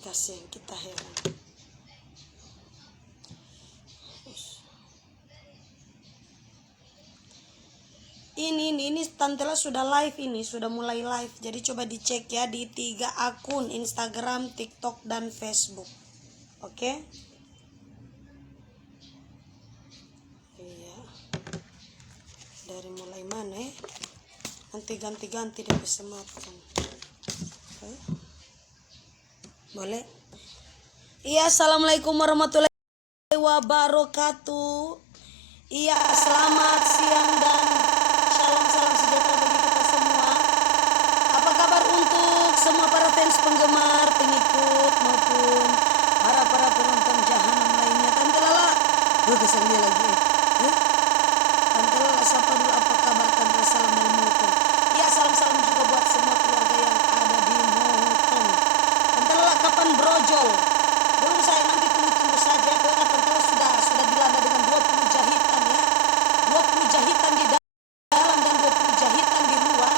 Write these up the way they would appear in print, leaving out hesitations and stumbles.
Kasihan kita heran. Ini Tantela sudah live, ini sudah mulai live. Jadi coba dicek ya di 3 akun Instagram, TikTok dan Facebook. Oke? Iya. Dari mulai mana ya? Nanti ganti-ganti deh smartphone. Oke. Boleh? Iya, assalamualaikum warahmatullahi wabarakatuh. Iya, selamat siang dan salam sejahtera bagi kita semua. Apa kabar untuk semua para fans, penggemar, pengikut maupun para penonton jahanam lainnya? Tante Lala, kesel dia lagi. Tante Lala, siapa dulu, apa kabar Tante? Salam dari Muhutong. Iya, salam juga buat semua keluarga yang ada di Muhutong. Tante Lala kapan brojol? Belum, saya nanti tunggu saja. Karena Tante Lala sudah dilanda dengan 20 jahitan ya. 20 jahitan di dalam dan 20 jahitan di luar.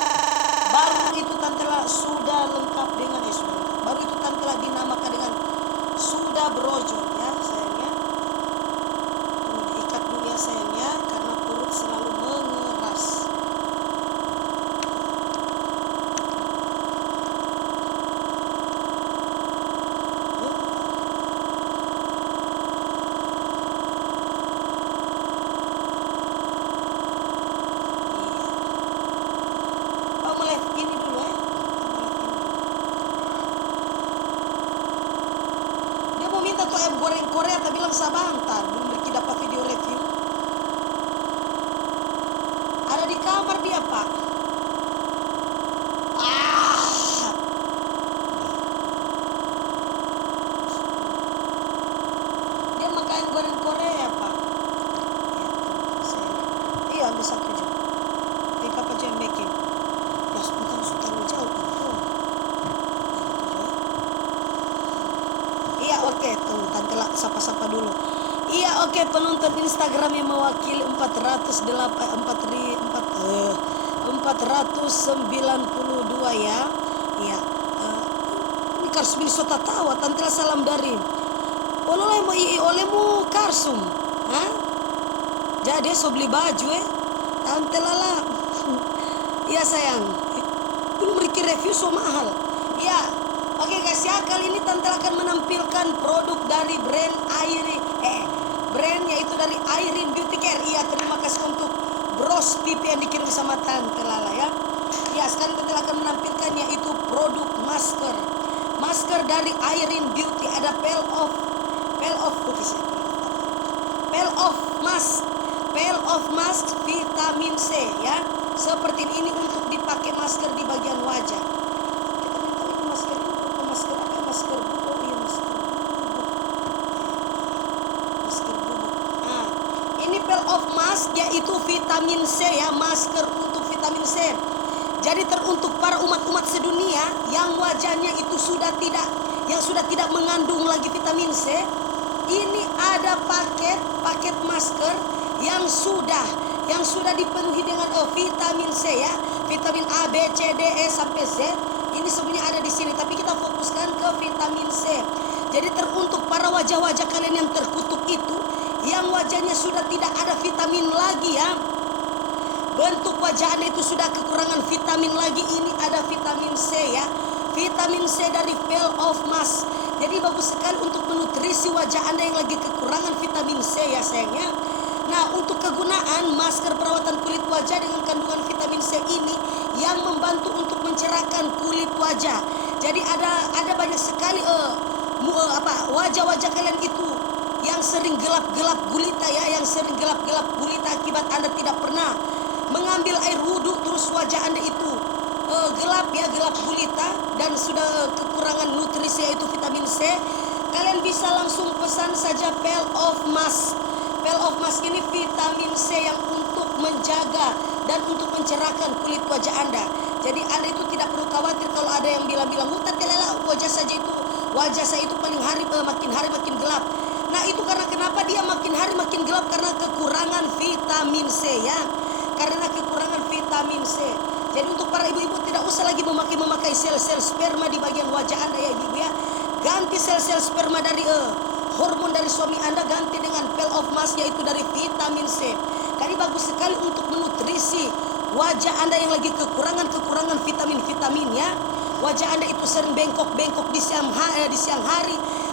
Baru itu Tante Lala sudah lengkap dengan baru itu Tante Lala dinamakan dengan sudah brojol ya sayangnya. Tunggu diikat dulu ya sayangnya, karena perut selalu mengeras. Oh, mulai gini dulu ya. Dia mau minta tuh ayam goreng Korea, tapi bilang sabantar belum dapat video review. Ada di kamar dia, Pak. Dia makan ayam goreng Korea, Pak. Iya, ambil satu aja. Tapi Papa jangan making. Ya, bukan terlalu jauh. Iya, oke. Tunggu, Tante Lala sapa-sapa dulu. Iya, oke. Penonton Instagram yang mewakili 492 ya. Iya. Ini Karsum Sota tawa. Tante Lala salam dari olehmu Karsum. Hah? Jadi so beli baju Tante Lala. Iya sayang. Belum bikin review so mahal. Iya. Oke guys ya, kali ini Tante Lala akan menampilkan produk dari brand brand yaitu dari Irene Beauty Care. Iya, terima kasih untuk bros pipi yang dikirim sama Tante Lala ya. Ya, sekarang Tante Lala akan menampilkan yaitu produk masker. Masker dari Irene Beauty, ada peel off mask vitamin C ya. Seperti ini untuk dipakai masker di bagian wajah. Kita masker ini berupa masker apa? Masker bubuk. Oh iya, masker bubuk. Nah, ini peel off mask yaitu vitamin C ya, masker untuk vitamin C. Jadi teruntuk para umat-umat sedunia yang wajahnya itu sudah tidak mengandung lagi vitamin C. Ini ada paket masker yang sudah dipenuhi dengan vitamin C ya, vitamin A, B, C, D, E sampai Z. Ini sebenarnya ada di sini, tapi kita fokuskan ke vitamin C. Jadi teruntuk para wajah-wajah kalian yang terkutuk itu, yang wajahnya sudah tidak ada vitamin lagi ya. Bentuk wajah Anda itu sudah kekurangan vitamin lagi, ini ada vitamin C ya. Vitamin C dari peel off mask. Jadi bagus sekali untuk menutrisi wajah Anda yang lagi kekurangan vitamin C ya sayangnya. Nah, untuk kegunaan masker perawatan kulit wajah dengan kandungan vitamin C ini yang membantu untuk mencerahkan kulit wajah. Jadi ada banyak sekali wajah-wajah kalian itu yang sering gelap-gelap gulita ya, yang sering gelap-gelap gulita akibat Anda tidak pernah mengambil air wudhu, terus wajah Anda itu gelap gulita dan sudah kekurangan nutrisi yaitu vitamin C. Kalian bisa langsung pesan saja peel off mask. Peel off mask ini vitamin C yang untuk menjaga dan untuk mencerahkan kulit wajah Anda. Jadi Anda itu tidak perlu khawatir kalau ada yang bilang Tante Lala wajah saya itu makin hari makin gelap. Nah, itu karena kenapa dia makin hari makin gelap? Karena kekurangan vitamin C ya. Karena kekurangan vitamin C. Jadi untuk para ibu-ibu tidak usah lagi memakai sel-sel sperma di bagian wajah Anda ya ibu-ibu ya. ganti sel-sel sperma dari hormon dari suami Anda, ganti dengan Pearl of Mars, yaitu dari vitamin C. Karena bagus sekali untuk menutrisi wajah Anda yang lagi kekurangan vitamin ya. Wajah Anda itu sering bengkok-bengkok di siang hari,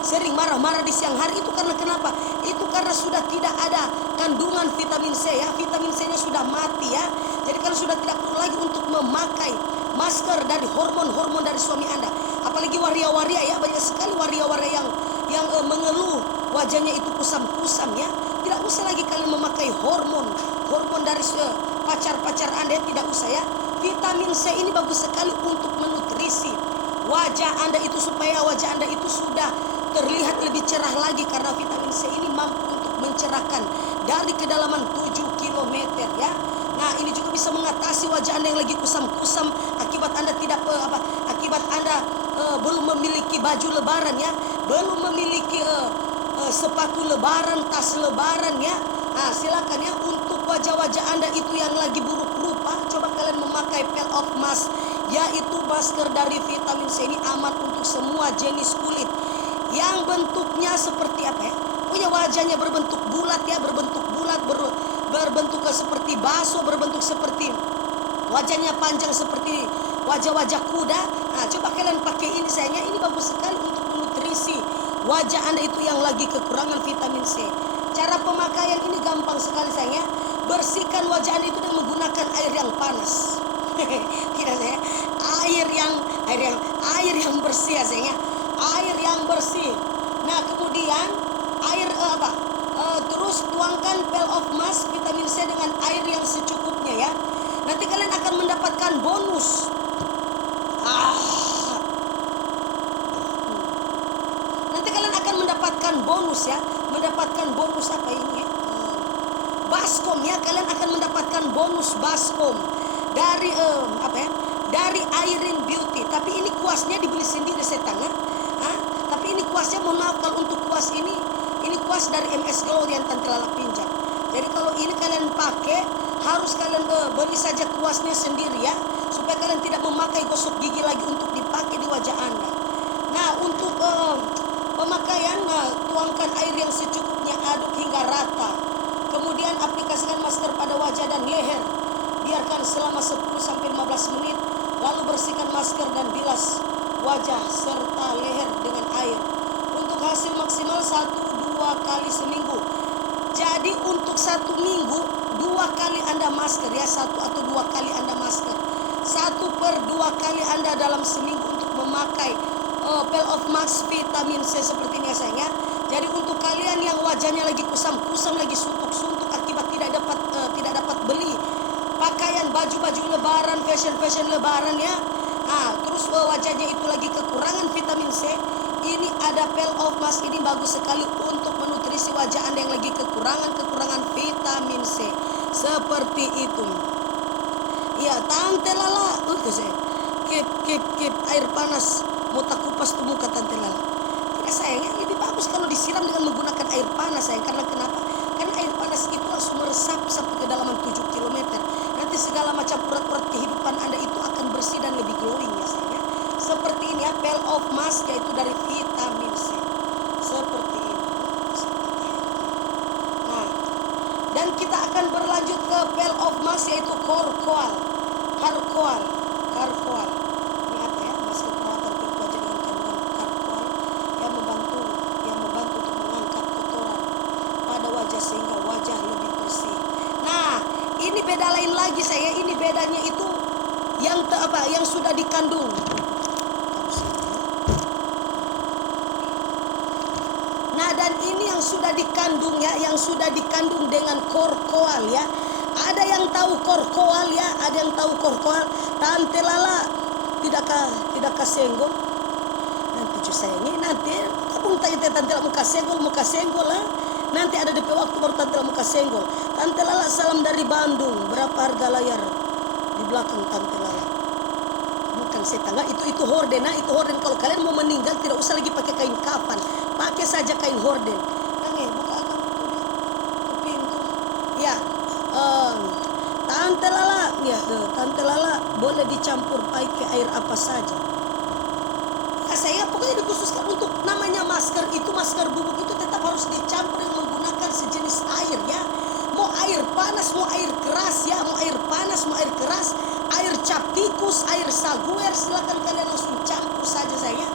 sering marah-marah di siang hari. Itu karena kenapa? Itu karena sudah tidak ada kandungan vitamin C ya. Vitamin C-nya sudah mati ya. Jadi kalau sudah tidak perlu lagi untuk memakai masker dari hormon-hormon dari suami Anda. Apalagi waria-waria ya, banyak sekali waria-waria yang mengeluh wajahnya itu kusam-kusam ya. Tidak usah lagi kalian memakai hormon dari pacar-pacar Anda, tidak usah ya. Vitamin C ini bagus sekali untuk menutrisi wajah Anda itu, supaya wajah Anda itu sudah terlihat lebih cerah lagi, karena vitamin C ini mampu untuk mencerahkan dari kedalaman 7 km ya. Nah, ini juga bisa mengatasi wajah Anda yang lagi kusam-kusam akibat Anda akibat Anda belum memiliki baju lebaran ya, belum memiliki sepatu lebaran, tas lebaran ya. Nah, silakan ya, untuk wajah-wajah Anda itu yang lagi buruk rupa, coba kalian memakai Pearl of Mars, yaitu masker dari vitamin C. Ini aman untuk semua jenis kulit yang bentuknya seperti apa ya, punya wajahnya berbentuk bulat ya, berbentuk seperti bakso, berbentuk seperti wajahnya panjang seperti wajah-wajah kuda. Nah, coba kalian pakai ini sayangnya, ini bagus sekali untuk menutrisi wajah Anda itu yang lagi kekurangan vitamin C. Cara pemakaian ini gampang sekali sayangnya. Bersihkan wajah Anda itu dengan menggunakan air yang panas. Tidak saya, air yang bersih ya sayangnya, air yang bersih. Nah, kemudian terus tuangkan Pearl of Mars vitamin C dengan air yang secukupnya ya. Nanti kalian akan mendapatkan bonus. Nanti kalian akan mendapatkan bonus ya, mendapatkan bonus apa ini? Baskom ya, kalian akan mendapatkan bonus baskom dari dari Irene Beauty. Tapi ini kuasnya dibeli sendiri setengah. Tapi ini kuasnya, mohon maaf kalau untuk kuas ini kuas dari MS Glow yang Tante Lala pinjam. Jadi kalau ini kalian pakai, harus kalian beli saja kuasnya sendiri ya, supaya kalian tidak memakai gosok gigi lagi untuk dipakai di wajah Anda. Nah, untuk pemakaian, tuangkan air yang secukupnya, aduk hingga rata. Kemudian aplikasikan masker pada wajah dan leher. Biarkan selama 10-15 menit. Lalu bersihkan masker dan bilas wajah serta leher dengan air. Untuk hasil maksimal 1-2 kali seminggu. Jadi untuk 1 minggu 2 kali Anda masker ya, 1 atau 2 kali Anda masker. 1/2 kali Anda dalam seminggu untuk memakai Pearl of Mars vitamin C seperti ini sayangnya. Jadi untuk kalian yang wajahnya lagi kusam-kusam, lagi suntuk-suntuk akibat tidak dapat beli pakaian baju-baju lebaran, fashion lebaran ya. Terus wajahnya itu lagi kekurangan vitamin C, ini ada Pearl of Mars, ini bagus sekali untuk menutrisi wajah Anda yang lagi kekurangan vitamin C. Seperti itu. Ya, Tante Lala, keep air panas mau tak kupas tuh muka Tante Lala. Tidak sayangnya, lebih bagus kalau disiram dengan menggunakan air panas sayang. Karena kenapa? Karena air panas itu langsung meresap sampai ke dalaman 7 km. Nanti segala macam urat-urat kehidupan Anda itu akan bersih dan lebih glowing ya sayang. Seperti ini ya, Pearl of Mars, yaitu dari vitamin C. Seperti ini. Nah, dan kita akan berlanjut ke Pearl of Mars, yaitu Charcoal. Ini apa ya? Masker perawatan kulit wajah dengan kandungan charcoal yang membantu untuk mengangkat kotoran pada wajah sehingga wajah lebih bersih. Nah, ini beda lain lagi saya. Ini bedanya itu yang sudah dikandung. Nah, dan ini yang sudah dikandung ya, yang sudah dikandung dengan Charcoal ya. Ada yang tahu Charcoal ya, ada yang tahu Charcoal. Tante Lala tidakkah senggol? Nanti cuy sayangnya, nanti kabung tanya Tante Lala muka senggol lah. Nanti ada DP waktu baru Tante Lala muka senggol. Tante Lala salam dari Bandung. Berapa harga layar di belakang Tante Lala? Bukan setengah, itu horden. Nah, itu horden. Kalau kalian mau meninggal tidak usah lagi pakai kain kafan, pakai saja kain horden. Buka agak ke pintu. Ya, Tante Lala boleh dicampur pakai air apa saja. Maka saya pokoknya dikhususkan untuk namanya masker itu, masker bubuk itu tetap harus dicampur dengan menggunakan sejenis air ya. Mau air panas, mau air keras ya, mau air panas, mau air keras, air cap tikus, air saguer, silakan kalian langsung campur saja saya.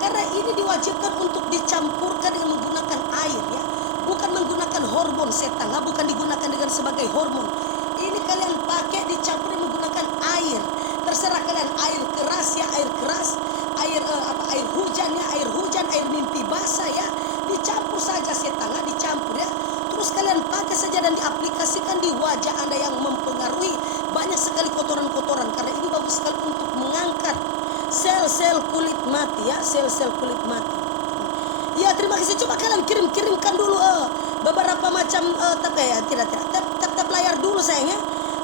Karena ini diwajibkan untuk dicampurkan dengan menggunakan air ya. Bukan menggunakan hormon setan, bukan digunakan dengan sebagai hormon. Ini kalian pakai dicampur dengan menggunakan air. Terserah kalian air keras ya, air keras, air air hujan ya, air hujan, air mimpi basah ya. Dicampur saja setan, dicampur ya. Terus kalian pakai saja dan diaplikasikan di wajah Anda yang mempengaruhi banyak sekali kotoran-kotoran. Karena ini bagus sekali untuk mengangkat sel-sel kulit mati ya, sel-sel kulit mati. Ya, terima kasih. Coba kalian kirimkan dulu beberapa macam tidak tap layar dulu sayangnya.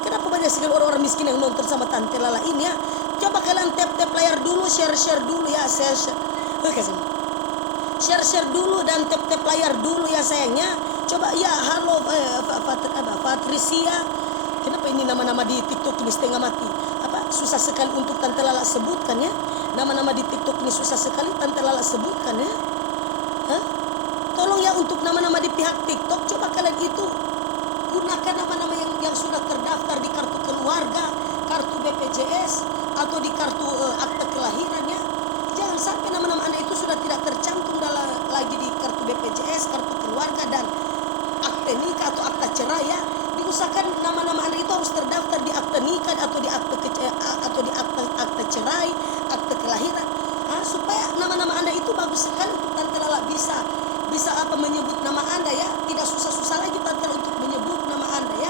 Kenapa banyak sekali orang-orang miskin yang nonton sama Tante Lala ini ya? Coba kalian tap layar dulu, share dulu ya, share dulu dan tap layar dulu ya sayangnya. Coba ya, halo Patricia. Kenapa ini nama-nama di TikTok ini setengah mati? Susah sekali untuk Tante Lala sebutkan ya. Nama-nama di TikTok ini susah sekali Tante Lala sebutkan ya. Tolong ya untuk nama-nama di pihak TikTok, coba kalian itu gunakan nama-nama yang sudah terdaftar di kartu keluarga, kartu BPJS atau di kartu akte kelahiran ya. Jangan sampai nama-nama Anda itu sudah tidak tercantum lagi di kartu BPJS, kartu keluarga dan akte nikah atau akta cerai ya. Diusahakan nama-nama Anda itu harus terdaftar di akte nikah atau di akte cerai, akte kelahiran. Supaya nama-nama Anda itu bagus sekali untuk Tante Lala bisa menyebut nama Anda ya. Tidak susah-susah lagi Tante untuk menyebut nama Anda ya.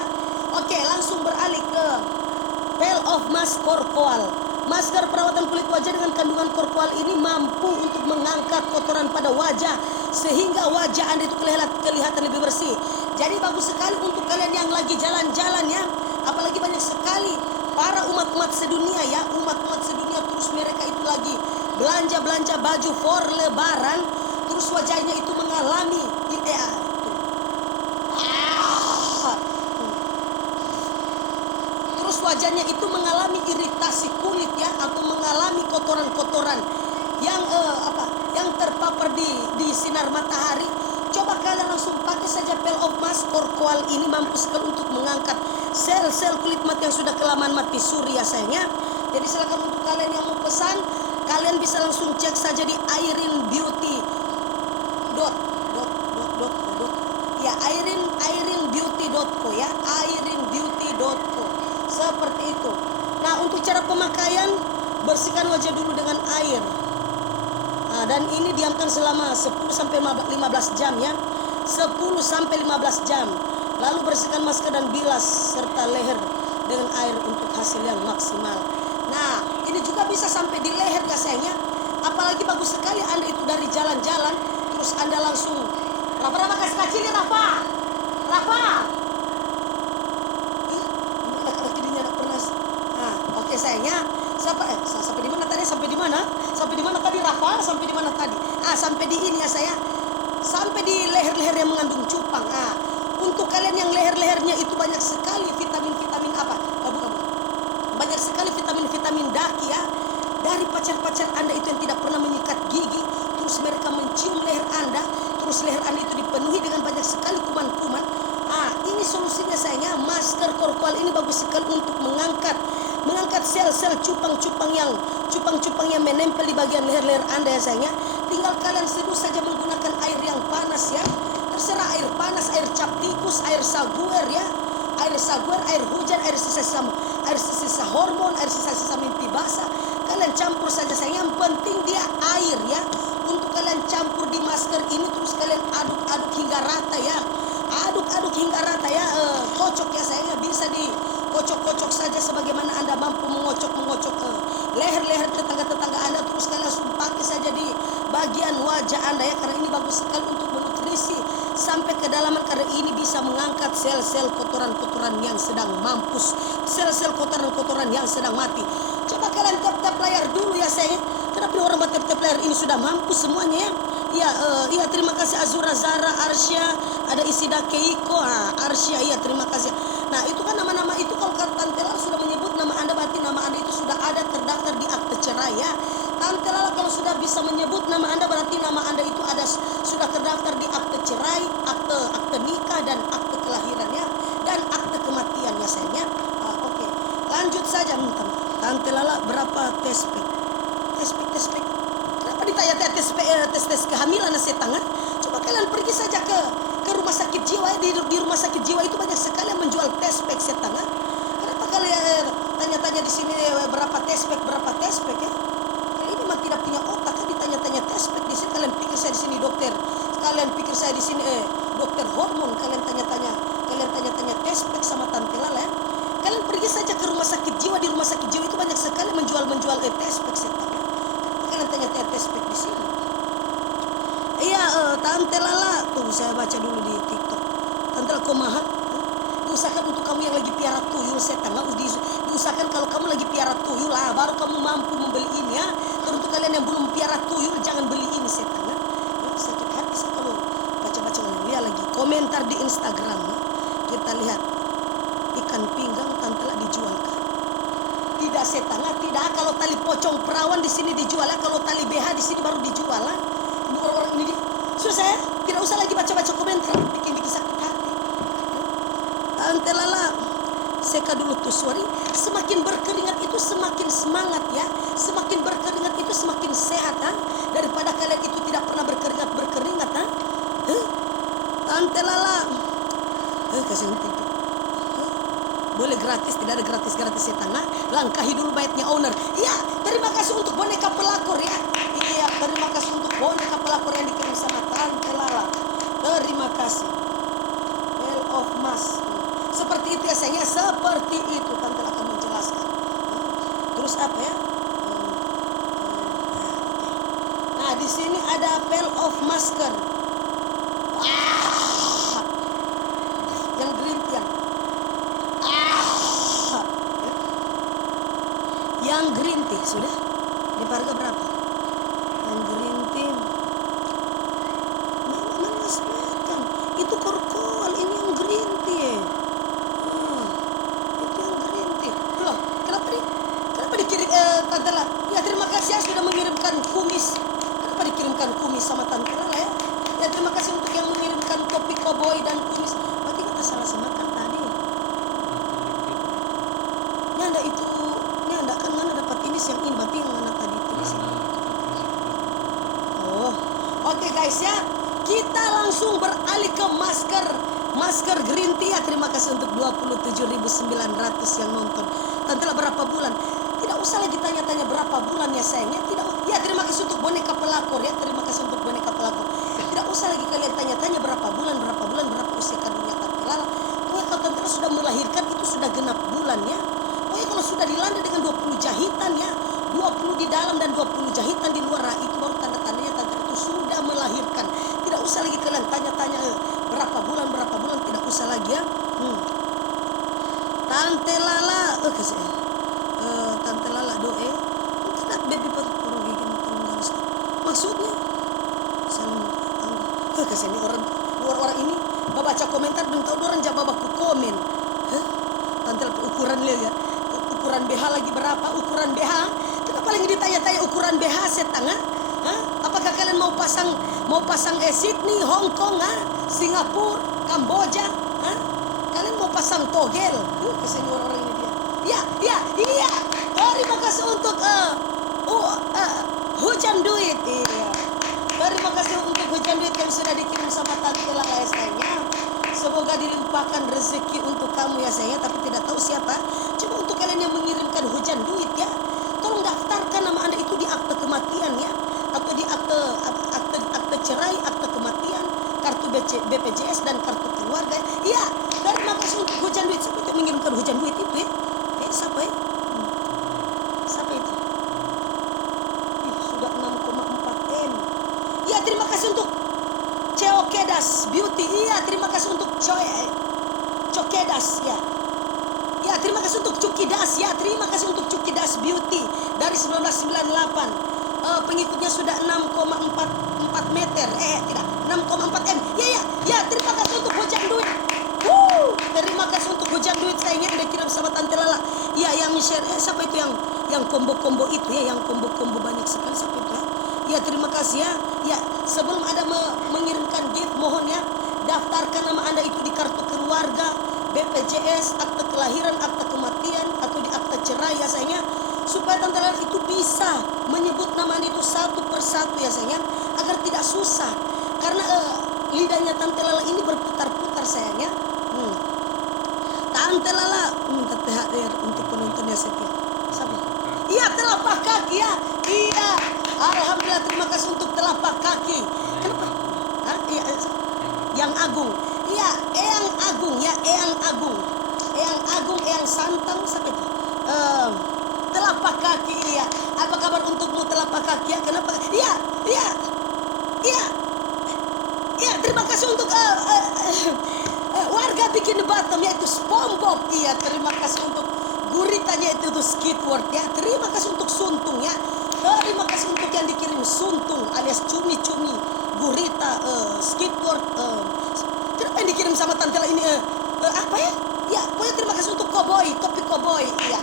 Oke, langsung beralih ke Pearl of Mask Korkoal. Masker perawatan kulit wajah dengan kandungan korkoal ini mampu untuk mengangkat kotoran pada wajah sehingga wajah Anda itu kelihatan lebih bersih. Jadi bagus sekali untuk kalian yang lagi jalan-jalan ya. Apalagi banyak sekali para umat-umat sedunia ya, umat-umat sedunia terus mereka itu lagi belanja baju for lebaran, terus wajahnya itu mengalami terus wajahnya itu mengalami iritasi kulit ya, atau mengalami kotoran-kotoran yang yang terpapar di sinar matahari. Coba kalian langsung pakai saja Pearl of Mask Korkoal ini, mampu sekali untuk mengangkat sel-sel kulit mati yang sudah kelamaan mati suri ya sayangnya. Jadi silakan untuk kalian yang mau pesan, kalian bisa langsung cek saja di irinbeauty. Ya, irinbeauty.co ya, irinbeauty.co. Seperti itu. Nah, untuk cara pemakaian, bersihkan wajah dulu dengan air. Dan ini diamkan selama 10 sampai 15 jam ya. 10 sampai 15 jam. Lalu bersihkan masker dan bilas serta leher dengan air untuk hasil yang maksimal. Nah, ini juga bisa sampai di leher ya sayangnya. Apalagi bagus sekali Anda itu dari jalan-jalan terus Anda langsung Rafa kasih kacilnya Rafa. Oke sayangnya. Sampai di mana tadi? Sampai di mana tadi Rafa? Sampai di mana tadi? Sampai di ini ya saya. Sampai di leher-leher yang mengandung cupang. Untuk kalian yang leher-lehernya itu banyak sekali vitamin apa? Bukan. Banyak sekali vitamin daki ya. Dari pacar-pacar Anda itu yang tidak pernah menyikat gigi, terus mereka mencium leher Anda, terus leher Anda itu dipenuhi dengan banyak sekali kuman-kuman. Ini solusinya sayangnya, masker korkoal ini bagus sekali untuk mengangkat sel-sel cupang-cupang yang menempel di bagian leher-leher Anda ya sayangnya. Tinggal kalian seduh saja menggunakan air yang panas ya. Terserah air panas, air cap tikus, air saguer ya. Air saguer, air hujan, air sisa hormon, air sisa mimpi basah. Kalian campur saja sayang. Yang penting dia air ya. Untuk kalian campur di masker ini terus kalian aduk-aduk hingga rata ya. Aduk-aduk hingga rata ya. Kocok ya sayangnya, bisa dikocok-kocok saja sebagaimana Anda mampu mengocok leher-leher tetangga-tetangga Anda. Terus kalian langsung pakai saja di bagian wajah Anda ya. Karena ini bagus sekali untuk menutrisi sampai kedalaman, karena ini bisa mengangkat sel-sel kotoran-kotoran yang sedang mampus, sel-sel kotoran-kotoran yang sedang mati. Coba kalian tap layar dulu ya sayang. Kenapa orang tap layar ini sudah mampus semuanya ya? Iya terima kasih Azura Zara, Arsya, ada Isida Keiko, Arsya, iya terima kasih. Nah itu kan nama-nama itu kalau Tante Lala sudah menyebut nama Anda, berarti nama Anda itu sudah ada terdaftar di akte cerai ya. Tante Lala kalau sudah bisa menyebut nama Anda berarti nama Anda itu sudah terdaftar di akte cerai, akte nikah dan akte kelahirannya dan akte kematiannya sayangnya. Oke. Lanjut saja. Tante Lala berapa tespek? Tespek. Kenapa ditanya tes kehamilan setengah? Coba kalian pergi saja ke rumah sakit jiwa. Di rumah sakit jiwa itu banyak sekali yang menjual tespek setengah. Kenapa kalian tanya-tanya di sini berapa tespek ya? Kalian ini memang tidak punya otak kan ditanya-tanya tespek di sini. Kalian pikir saya di sini dokter? Kalian pikir saya di sini dokter hormon? Kalian tanya-tanya tespek sama Tante Lala ya? Kalian pergi saja ke rumah sakit jiwa. Di rumah sakit jiwa itu banyak sekali menjual tespek setengah. Kalian tanya-tanya tespek di sini. Iya, Tante Lala. Tuh saya baca dulu di TikTok. Tante Lala kumaha? Diusahakan untuk kamu yang lagi piara tuyul setengah. Diusahakan kalau kamu lagi piara tuyul lah, baru kamu mampu membeli ini ya. Dan untuk kalian yang belum piara tuyul, jangan beli ini setengah. Sakit hati saya kalau baca-baca lihat lagi komentar di Instagram. Kita lihat ikan pinggang Tante Lala dijual kah? Tidak setengah, tidak. Kalau tali pocong perawan di sini dijual ya. Kalau tali BH di sini baru dijual lah. Ini orang-orang ini susah ya. Tidak usah lagi baca-baca komentar, bikin sakit hati. Tante Lala, seka dulu tuh suari. Semakin berkeringat itu semakin semangat ya. Semakin berkeringat itu semakin sehat ha? Daripada kalian itu tidak pernah berkeringat ha? Tante Lala, kasih henti. Boleh gratis, tidak ada gratis setengah. Langkahi dulu baitnya owner. Iya, terima kasih untuk boneka pelakor ya. Iya, terima kasih untuk boneka pelakor yang dikirim sama Tante Lala. Terima kasih. Bell of Mass. Seperti itu ya sayangnya, seperti itu Tante Lala akan menjelaskan. Terus apa ya? Nah, di sini ada Bell of Masker. Yang green tea. Yang green tea sudah di harga berapa? Yang green tea mana selatan itu korkol, ini yang green tea itu yang green tea loh. Kenapa dikirim Tante Lala ya? Terima kasih ya sudah mengirimkan kumis. Kenapa dikirimkan kumis sama Tante Lala ya? Ya terima kasih untuk yang mengirimkan topi koboi dan kumis. Berarti kita salah semakan tadi ya. Ada itu anda kan mana dapat tulis yang ini berarti yang mana tadi tulis. Oke guys ya, kita langsung beralih ke masker green tea ya. Terima kasih untuk 27.900 yang nonton. Tante Lala berapa bulan? Tidak usah lagi tanya-tanya berapa bulan ya sayangnya. Tidak. Ya terima kasih untuk boneka pelakor ya. Terima kasih untuk boneka pelakor. Tidak usah lagi kalian tanya-tanya berapa bulan, berapa usia kandungnya Tante Lala. Pokoknya kalau Tante Lala sudah melahirkan itu sudah genap bulan ya. Pokoknya kalau sudah dilanda dengan 20 jahitan ya, 20 di dalam dan 20 jahitan di luar, itu baru tanda-tandanya Tante itu sudah melahirkan. Tidak usah lagi kalian tanya-tanya berapa bulan, tidak usah lagi ya. Tante Lala, Tante Lala doe, mungkin at baby puro gigin maksudnya. Salam kasih ini orang ini baca komentar belum tahu orang jawab aku komen. Tante Lala ukuran ya. Ukuran BH lagi berapa? Ukuran BH? Kenapa lagi ditanya-tanya ukuran BH setengah? Apakah kalian mau pasang Sydney, Hong Kong, Singapura, Kamboja? Kalian mau pasang togel? Kesini orang-orang ini dia. Iya. Terima kasih untuk hujan duit. Iya. Terima kasih untuk hujan duit yang sudah dikirim sama Tante Lala ya sayangnya. Semoga dilimpahkan rezeki untuk kamu ya sayangnya. Tapi tidak tahu siapa. Coba untuk kalian yang mengirimkan hujan duit ya, tolong daftarkan nama Anda itu di akte kematian ya, atau di akte cerai, akte kematian, kartu BPJS dan kartu keluarga. Iya, terima kasih untuk hujan duit. Siapa itu mengirimkan hujan duit itu ya? Siapa ya? Siapa itu? Sudah 6,4 M. Iya, terima kasih untuk Cokedas Beauty. Iya, terima kasih untuk Cokedas ya. Ya, terima kasih untuk Cukidas ya. Terima kasih untuk Cukidas Beauty dari 1998. Pengikutnya sudah 6,4 meter. Tidak, 6,4 M. Ya, terima kasih untuk hujan duit. Terima kasih untuk hujan duit sayangnya udah kirim sama Tante Lala. Ya, yang share siapa itu yang combo-combo itu ya, yang combo-combo banyak sekali siapa itu ya? Ya terima kasih ya. Ya sebelum Anda mengirimkan gift, mohon ya daftarkan nama Anda itu di kartu keluarga, BPJS, akte kelahiran, akte kematian, atau di akte cerai ya sayangnya, supaya Tante Lala itu bisa menyebut nama Anda itu satu persatu ya sayangnya, agar tidak susah. Karena lidahnya Tante Lala ini berputar-putar sayangnya. Tante Lala minta THR untuk penontonnya setia. Sabar. Iya, telapak kaki ya. Iya. Alhamdulillah, terima kasih untuk telapak kaki. Kenapa? Hah? Iya. Yang Agung. Iya, Eyang Agung ya, Eyang Agung. Eyang Agung, Eyang Santang siapa itu? Telapak kaki iya. Apa kabar untukmu telapak kaki ya? Kenapa? Iya, iya. Iya. Iya, terima kasih untuk warga bikin Batam yaitu SpongeBob. Iya, terima kasih untuk guritanya itu Squidward ya. Terima kasih untuk Suntung ya. Terima kasih untuk yang dikirim Suntung alias cumi-cumi, gurita, Squidward. Kenapa yang dikirim sama Tante Lala ini apa ya? Ya, pokoknya terima kasih untuk Koboi, topi Koboi. Iya.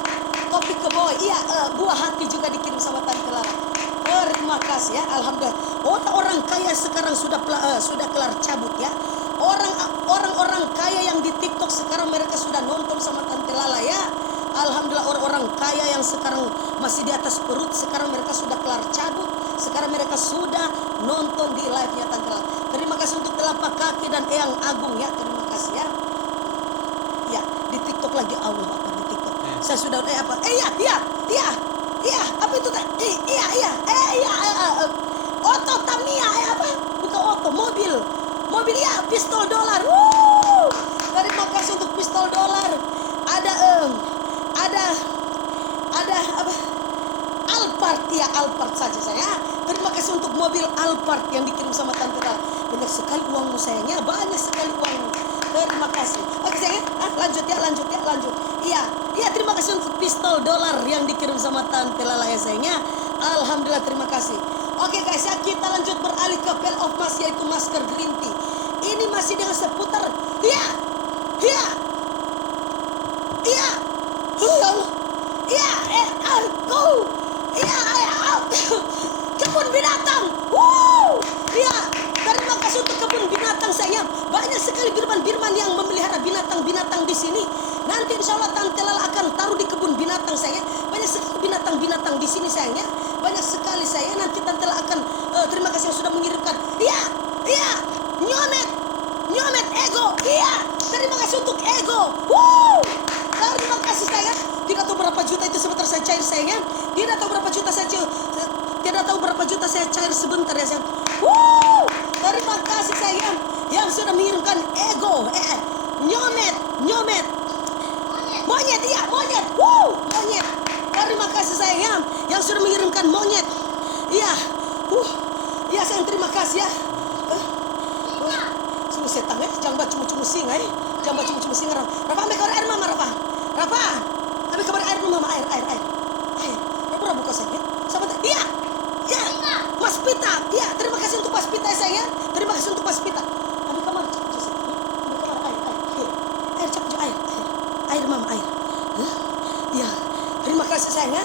Topi Koboi. Iya, buah hati juga dikirim sama Tante Lala. Terima kasih ya, alhamdulillah. Orang kaya sekarang sudah kelar cabut ya. Orang-orang kaya yang di TikTok sekarang mereka sudah nonton sama Tante Lala ya. Alhamdulillah, orang-orang kaya yang sekarang masih di atas perut sekarang mereka sudah kelar cabut. Sekarang mereka sudah nonton di live-nya Tante Lala. Terima kasih untuk telapak kaki dan Eyang Agung ya. Terima kasih ya. Ya, di TikTok lagi Allah apa di TikTok. Saya sudah apa? Iya. Apa itu teh? Iya. Oto Tamiya apa? Bukan oto, mobil ya, pistol dolar. Terima kasih untuk pistol dolar. Ada apa? Alphard ya, Alphard saja saya. Terima kasih untuk mobil Alphard yang dikirim sama Tante Lala. Banyak sekali uangmu sayangnya, banyak sekali uangmu. Terima kasih. Oke sayang, lanjut. Iya, terima kasih untuk pistol dolar yang dikirim sama Tante Lala ya sayangnya. Alhamdulillah, terima kasih. Oke guys ya, kita lanjut beralih ke Pearl of Mask yaitu masker green tea. Ini masih dengan seputar kebun binatang. Iya, terima kasih untuk kebun binatang sayang. Banyak sekali birman-birman yang memelihara binatang-binatang di sini. Nanti insya Allah Tante Lala akan taruh di kebun binatang sayang. Banyak sekali binatang-binatang di sini sayangnya. Banyak sekali sayang. Nanti Tante Lala akan terima kasih yang sudah mengirimkan. Iya. Nyomet ego. Iya, terima kasih untuk ego. Terima kasih sayang. Tidak tahu berapa juta itu sebentar saya cair sayang. Tidak tahu berapa juta saya cair sebentar ya sayang. Terima kasih sayang yang sudah mengirimkan ego. Nyomet. Monyet iya, monyet. Monyet. Terima kasih sayang yang sudah mengirimkan monyet. Iya. Iya sayang, terima kasih ya. Sungguh setan ya, jangan baca cuma-cuma singa ya. Jangan baca cuma-cuma singa. Rafa, ambil kabar air mama, Rafa. Ambil kabar air mama, air. Rafa buka saja. Sahabat, iya. Mas Pita. Iya, terima kasih untuk Mas Pita sayang. Terima kasih untuk Mas Pita. Ambil kamar, air cepat air. Air mama, air. Iya. Terima kasih sayang ya.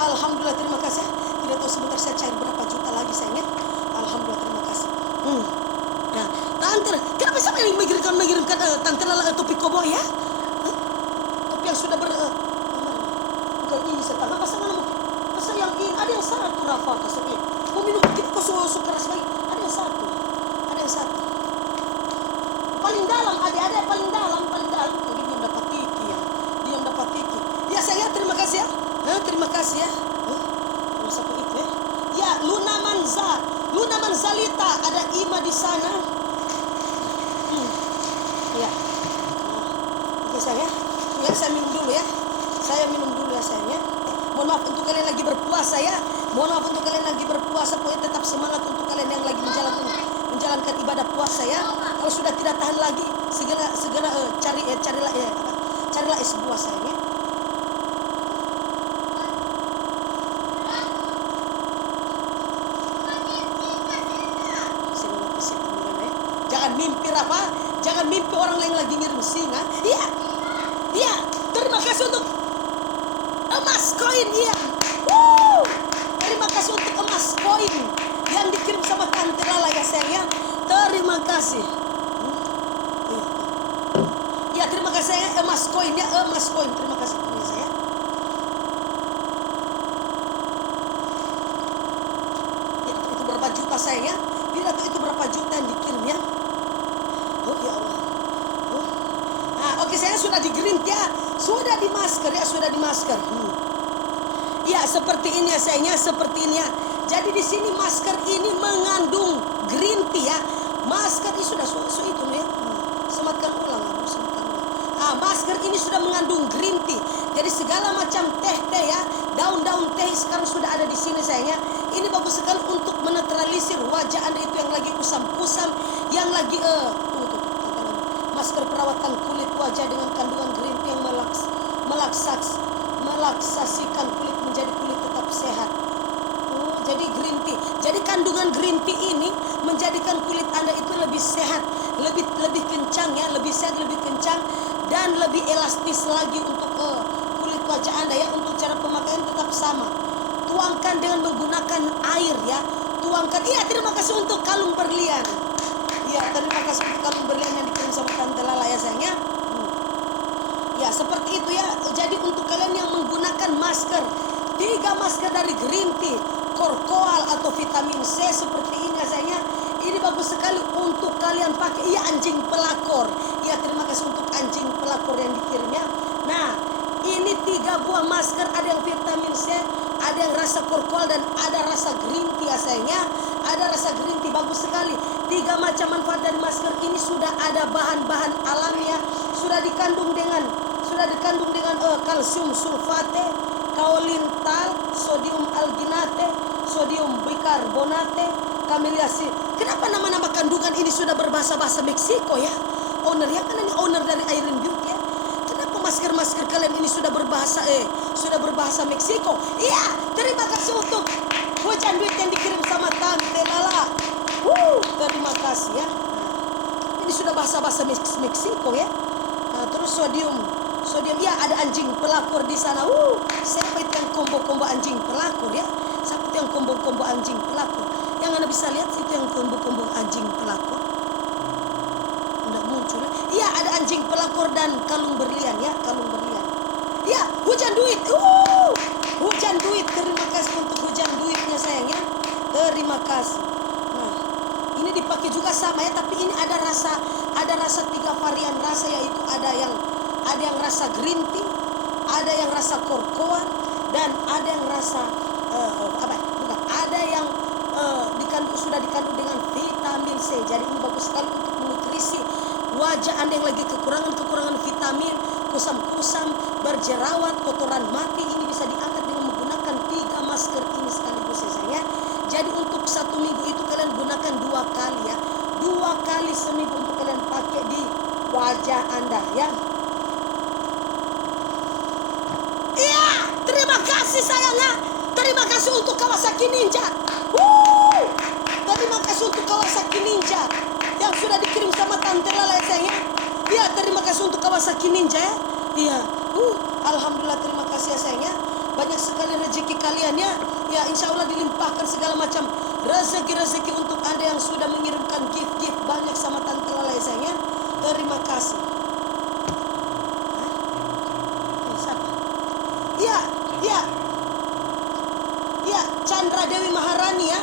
Alhamdulillah, terima kasih. Tidak tahu sebentar saya cair berapa juta lagi sayang ya. Alhamdulillah, terima kasih. Nah, Tante, kenapa siapa yang mengirimkan Tante Lala topi koboi ya? Topi yang sudah bukan ini setan. Masa yang ini ada yang satu Rafa kasih. Mau minum kita kok suka keras lagi. Ada yang satu. Paling dalam ada paling dalam. Dia dapat tiki. Ya saya terima kasih ya. Terima kasih ya. Satu itu ya. Ya, Luna Manzalita, ada Ima di sana. Ya. Oke saya. Ya, saya minum dulu ya. Sayangnya. Mohon maaf untuk kalian lagi berpuasa ya. Pokoknya tetap semangat untuk kalian yang lagi menjalankan ibadah puasa ya. Kalau sudah tidak tahan lagi, segera carilah es buah sayangnya. Jangan mimpi Rafa, jangan mimpi orang lain lagi ngirim singa. Iya. Terima kasih untuk emas koin iya. Terima kasih untuk emas koin. Tante Lala ya sayangnya. Terima kasih. Ya terima kasih ya, emas koin ya, emas koin. Terima kasih pemirsa ya. Ya itu berapa juta sayangnya? Bila itu berapa juta yang dikirim ya? Oh ya Allah. Oh. Nah, oke saya sudah di green ya, sudah di masker ya, sudah di masker. Ya seperti ini ya sayangnya, seperti ini ya. Jadi di sini masker ini mengandung green tea ya. Masker ini sudah itu ya. Sematkan ulang, sematkan ulang. Masker ini sudah mengandung green tea. Jadi segala macam teh ya, daun-daun teh sekarang sudah ada di sini sayangnya. Ini bagus sekali untuk menetralisir wajah Anda itu yang lagi kusam-kusam, yang lagi masker perawatan kulit wajah dengan kandungan green tea yang melaksasikan kulit menjadi kulit tetap sehat. Jadi green tea. Jadi kandungan green tea ini menjadikan kulit Anda itu lebih sehat, lebih kencang ya, lebih sehat, lebih kencang dan lebih elastis lagi untuk kulit wajah Anda ya. Untuk cara pemakaian tetap sama. Tuangkan dengan menggunakan air ya. Tuangkan. Iya, terima kasih untuk kalung berlian. Iya, terima kasih untuk kalung berlian yang dikirim sama Tante Lala ya sayangnya. Ya, seperti itu ya. Jadi untuk kalian yang menggunakan masker, 3 masker dari green tea, korkoal atau vitamin C seperti ini sayangnya. Ini bagus sekali untuk kalian pakai. Iya, anjing pelakor. Ya, terima kasih untuk anjing pelakor yang dikirimnya. Nah, ini 3 buah masker, ada yang vitamin C, ada yang rasa korkoal dan ada rasa green tea sayangnya. Ada rasa green tea, bagus sekali. 3 macam manfaat dari masker ini sudah ada bahan-bahan alami ya. Sudah dikandung dengan kalsium sulfate, kaulintal, sodium alginate, sodium bikarbonate, kameliasi. Kenapa nama-nama kandungan ini sudah berbahasa-bahasa Meksiko ya? Owner ya, kan ini owner dari Irene Beauty ya. Kenapa masker-masker kalian ini sudah berbahasa Meksiko? Iya, terima kasih untuk hujan duit yang dikirim sama Tante Lala. Terima kasih ya. Ini sudah bahasa-bahasa Meksiko ya. Terus sodium ya, ada anjing pelakor di sana. Siapa itu yang combo anjing pelakor ya? Siapa itu yang combo anjing pelakor? Yang Anda bisa lihat itu yang combo anjing pelakor. Enggak muncul ya. Iya, ada anjing pelakor dan kalung berlian ya, kalung berlian. Ya, hujan duit. Hujan duit. Terima kasih untuk hujan duitnya sayangnya. Terima kasih. Nah, ini dipakai juga sama ya, tapi ini ada rasa 3 varian rasa, yaitu ada yang rasa green tea, ada yang rasa korkoan, dan ada yang rasa ada yang sudah dikandung dengan vitamin C. Jadi ini bagus sekali untuk menutrisi wajah Anda yang lagi kekurangan vitamin, kusam-kusam, berjerawat, kotoran mati. Ini bisa diangkat dengan menggunakan 3 masker ini sekaligus ya sayang ya. Jadi untuk 1 minggu itu kalian gunakan 2 kali ya. 2 kali seminggu untuk kalian pakai di wajah Anda ya. Iya, terima kasih sayangnya. Terima kasih untuk Kawasaki Ninja. Terima kasih untuk Kawasaki Ninja yang sudah dikirim sama Tante Lala sayangnya. Iya, terima kasih untuk Kawasaki Ninja ya. Iya. Alhamdulillah, terima kasih ya sayangnya. Banyak sekali rezeki kalian ya. Ya, insya Allah dilimpahkan segala macam rezeki untuk Anda yang sudah mengirimkan gift banyak sama Tante Lala sayangnya. Terima kasih. Siapa? Iya. Chandra Dewi Maharani ya.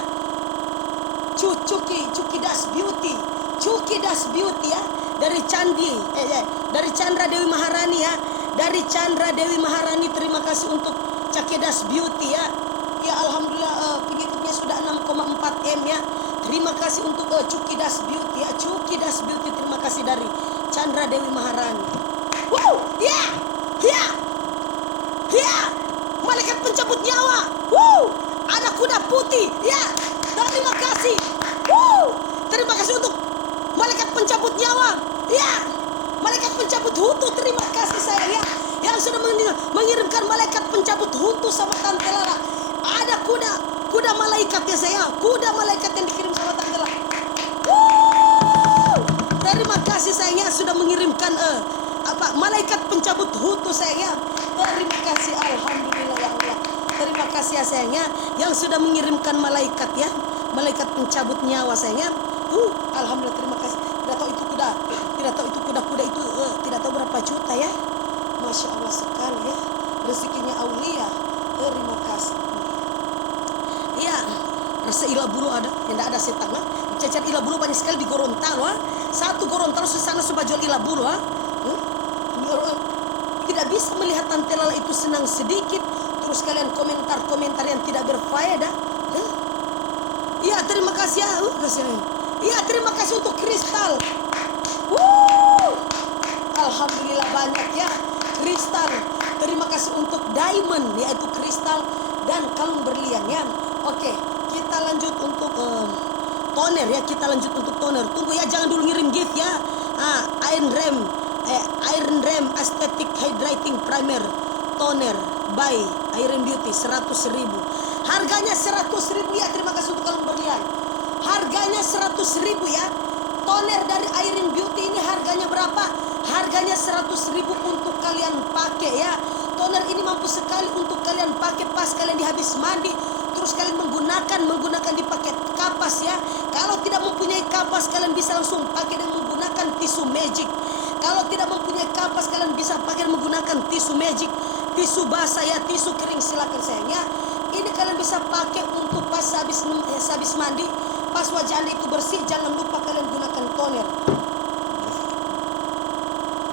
Cuki Das Beauty ya. Dari Chandra Dewi Maharani ya. Dari Chandra Dewi Maharani, terima kasih untuk Cuki Das Beauty ya. Ya, alhamdulillah pengikutnya sudah 6,4 M ya. Terima kasih untuk Cuki Das Beauty ya. Cuki Das Beauty, terima kasih dari Chandra Dewi Maharani. Malaikat pencabut nyawa. Ada kuda putih ya. Terima kasih. Terima kasih untuk malaikat pencabut nyawa. Ya. Malaikat pencabut hutu, terima kasih sayang ya. Yang sudah mengirimkan malaikat pencabut hutu sama Tante Lala. Ada kuda malaikat ya saya. Kuda malaikat yang dikirim sama Tante Lala. Terima kasih sayangnya sudah mengirimkan malaikat pencabut hutu sayangnya. Terima kasih, alhamdulillah ya Allah. Terima kasih ya sayangnya yang sudah mengirimkan malaikat ya. malaikat pencabut nyawa sayangnya. Alhamdulillah, terima kasih. Tidak tahu itu kuda, kuda itu tidak tahu berapa juta ya. Masya Allah sekali ya, rezekinya aulia. Terima kasih. Iya, rasa ila bulu ada, yang tidak ada setan lah. Cacat ila bulu banyak sekali di Gorontalo. Satu Gorontalo sana sudah jual ila bulu. Tidak bisa melihat tante Lala itu senang sedikit, terus kalian komentar-komentar yang tidak berfaedah. Iya, terima kasih ya. Iya, terima kasih untuk kristal. Alhamdulillah banyak ya kristal. Terima kasih untuk diamond, yaitu kristal dan kalung berlian ya. Oke, kita lanjut untuk toner ya. Kita lanjut untuk toner. Tunggu ya, jangan dulu ngirim gift ya. Iron Rem Aesthetic Hydrating Primer Toner by Iron Beauty 100.000. Harganya 100.000 ya. Terima kasih untuk kalung berlian. Harganya 100.000 ya. Toner dari Iron Beauty ini harganya berapa? Harganya 100.000 untuk kalian pakai ya. Toner ini mampu sekali untuk kalian pakai pas kalian habis mandi, terus kalian menggunakan dipakai kapas ya. Kalau tidak mempunyai kapas, kalian bisa langsung pakai dengan menggunakan tisu magic. Kalau tidak mempunyai kapas, kalian bisa pakai menggunakan tisu magic, tisu basah ya, tisu kering, silakan sayangnya. Ini kalian bisa pakai untuk pas habis mandi, pas wajah Anda itu bersih. Jangan lupa kalian gunakan toner.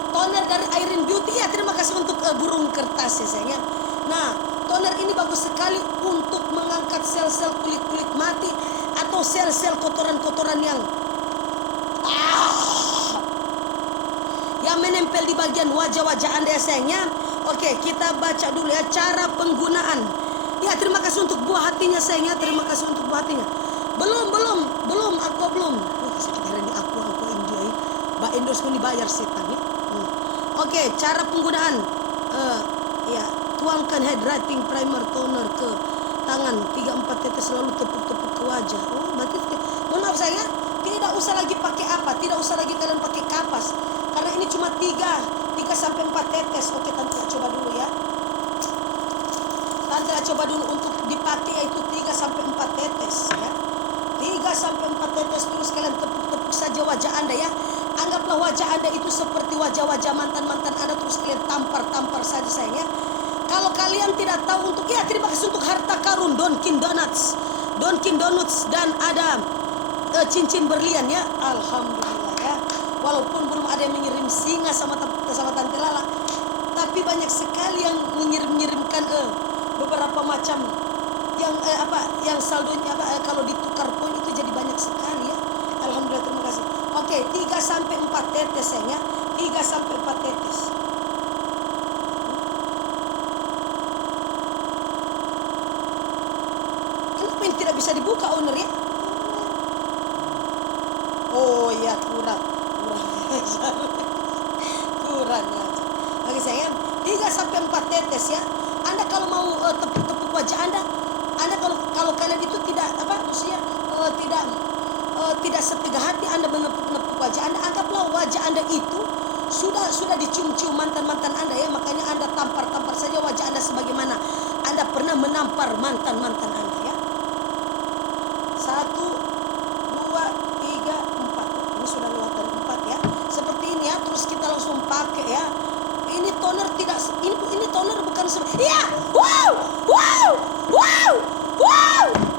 Toner dari Iron Beauty ya. Terima kasih untuk burung kertas ya sayangnya. Nah, toner ini bagus sekali untuk mengangkat sel-sel kulit mati atau sel-sel kotoran-kotoran yang menempel di bagian wajah Anda ya sayangnya. Oke, kita baca dulu ya cara penggunaan. Ya, terima kasih untuk buah hatinya sayangnya. Terima kasih untuk buah hatinya. Belum, aku belum. Sakit ini aku enjoy. Mbak endorse pun dibayar setan ya. Oke, cara penggunaan. Ya, tuangkan hydrating primer toner ke tangan 3-4 tetes lalu tepuk-tepuk ke wajah. Berarti mohon maaf sayangnya, tidak usah lagi pakai apa, tidak usah lagi kalian pakai kapas. Karena ini cuma 3-4 tetes. Oke, tante coba dulu ya. Tante coba dulu untuk dipakai yaitu 3-4 tetes ya. 3-4 tetes, terus kalian tepuk-tepuk saja wajah Anda ya. Anggaplah wajah Anda itu seperti wajah-wajah mantan-mantan Anda, terus kalian tampar saja sayangnya. Kalau kalian tidak tahu untuk ya, terima kasih untuk harta karun Dunkin Donuts dan ada cincin berlian ya. Alhamdulillah ya. Walaupun belum ada yang mengirim singa sama Tante Lala, tapi banyak sekali yang mengirimkan beberapa macam yang saldonya kalau ditukar poin itu jadi banyak sekali ya. Alhamdulillah, terima kasih. Oke, 3-4 tetes sayangnya. 3-4 tetes. Kenapa ini tidak bisa dibuka owner ya? Oh ya, kurang aja. Oke sayang, 3-4 tetes ya. Anda kalau mau tepuk-tepuk wajah Anda kalau kalian itu tidak maksudnya tidak setega hati Anda menepuk wajah Anda, anggaplah wajah Anda itu sudah dicium-cium mantan-mantan Anda ya. Makanya Anda tampar saja wajah Anda sebagaimana Anda pernah menampar mantan-mantan Anda ya. 1, 2, 3, 4. Ini sudah lewat dari 4 ya. Seperti ini ya, terus kita langsung pakai ya. Ini toner ini toner bukan iya. Wow.